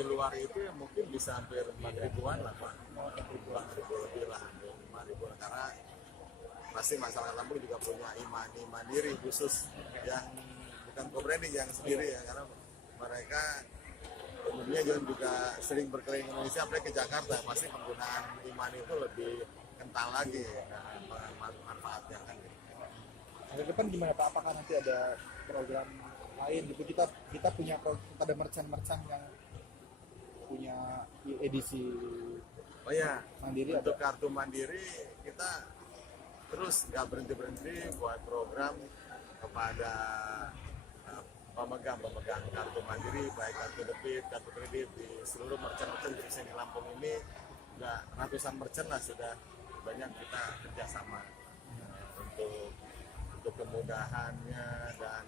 di luar itu ya mungkin bisa hampir 4.000-an lah Pak. 4.000 lebih lah, hampir 5.000 karena pasti masyarakat Lampung juga punya imani mandiri khusus yang bukan co-branding yang sendiri ya, karena mereka umumnya juga sering berkeliling Indonesia, apalagi ke Jakarta, pasti penggunaan imani itu lebih kental lagi manfaatnya kan. Ke depan gimana Pak? Apakah nanti ada program lain gitu? Kita punya ada merchant yang punya edisi Oh ya, mandiri untuk ada. kartu mandiri kita terus nggak berhenti buat program kepada pemegang kartu mandiri, baik kartu debit, kartu kredit di seluruh merchant-merchant khususnya di Lampung ini. Nggak ratusan merchant lah sudah banyak kita kerjasama untuk kemudahannya dan